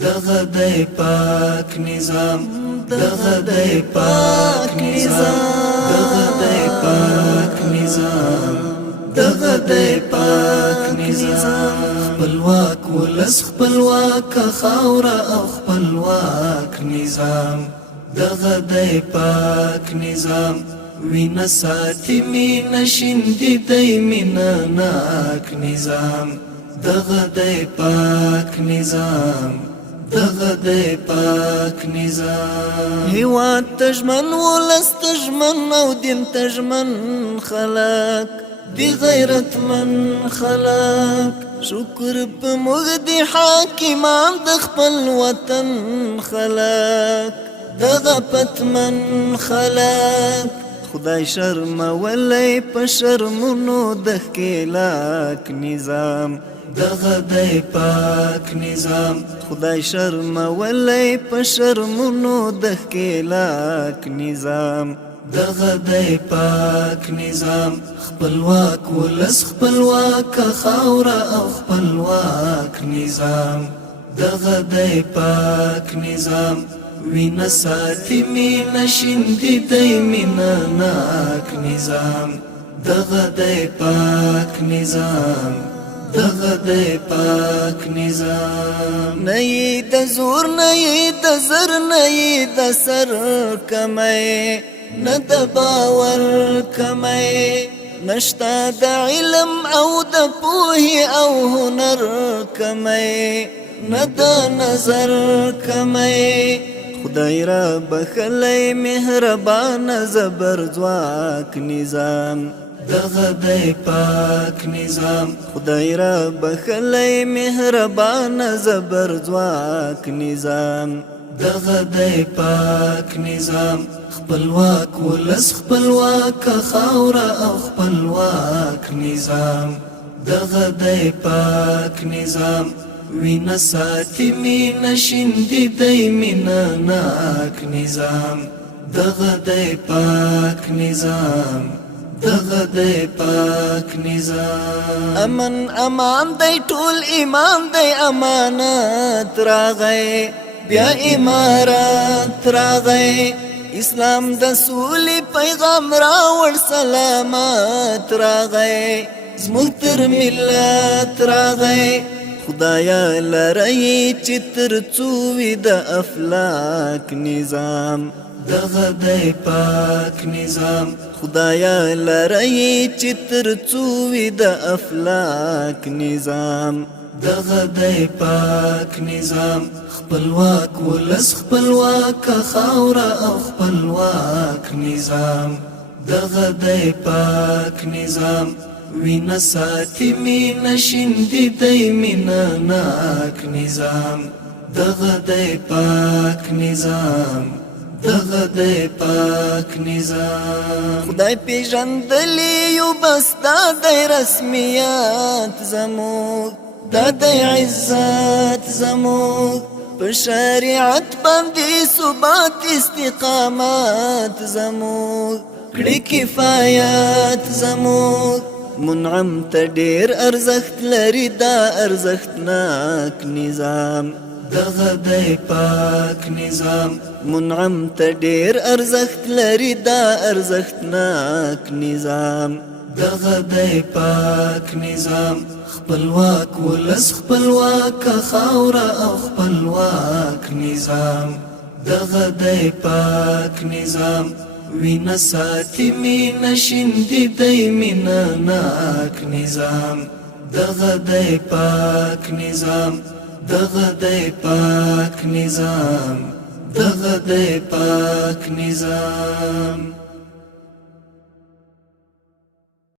دغه دی پاک نظام دغه دی پاک نظام دغه دی پاک نظام دغه دی پاک نظام خپلواک ولس خپلواک خاوره او خپلواک نظام دغه دی پاک نظام وینا ساتي مینا شیندي دی مینا ناک نظام دغه دی پاک نظام دغه دی پاک نظام هیواد تجمن ولس تجمن او دین تجمن خلق دی غیرتمن خلق شکر په موږ دی حاکمان د خپل وطن خلق دغه پتمن خلق خدای شرم ولی په شرمونو د ښکېلاک نظام دغه دی پاک نظام خدای شرم ولی په شرمونو د ښکېلاک نظام دغه دی پاک نظام خپلواک ولس خپلواک خاوره او خپلواک نظام دغه دی پاک نظام وینا ساتي مینا شیندي دی مینا ناک نظام دغه دی پاک نظام دغه دی پاک نظام نه د زور نه د زر نه د سر کمای نه د باور کمای نشتا د علم او د پوهې او هنر کمای نه د نظر کمای خدای را بخلی مهربان زبر ځواک نظام دغه دی پاک نظام خدای را بخلی مهربان زبر ځواک نظام دغه دی پاک نظام خپلواک ولس خپلواک خاوره او خپلواک نظام دغه دی پاک نظام وینا ساتي مینا شیندي دی مینا ناک نظام دغه دی پاک نظام دغه دی پاک نظام امن امان دی ټول ایمان دی امانت راغی بیا امارات راغی اسلام د سولې پیغام راوړ سلامت راغی زموږ تر ملت راغی خدایا لرئی چې تر څو وي د افلاک نظام دغه دی پاک نظام خدایا لرئی چې تر څو وي د افلاک نظام دغه دی پاک نظام خپلواک ولس خپلواک خاوره او خپلواک نظام دغه دی پاک نظام وینا ساتي مینا شیندي دی مینا ناک نظام دغه دی پاک نظام دغه دی پاک نظام خدای پیژندلی یو بس دا دی رسمیات زموږ دا دی عزت زموږ په شریعت باندې ثبات استقامت زموږ کړي کفایت زموږ منعم ته ډېر ارزښت لري دا ارزښتناک نظام دغه دی پاک نظام منعم ته ډېر ارزښت لري دا ارزښتناک نظام دغه دی پاک نظام خپلواک ولس خپلواک خاوره او خپلواک نظام دغه دی پاک نظام وینا ساتي مینا شیندي دی مینا ناک نظام دغه دی پاک نظام دغه دی پاک نظام دغه دی پاک نظام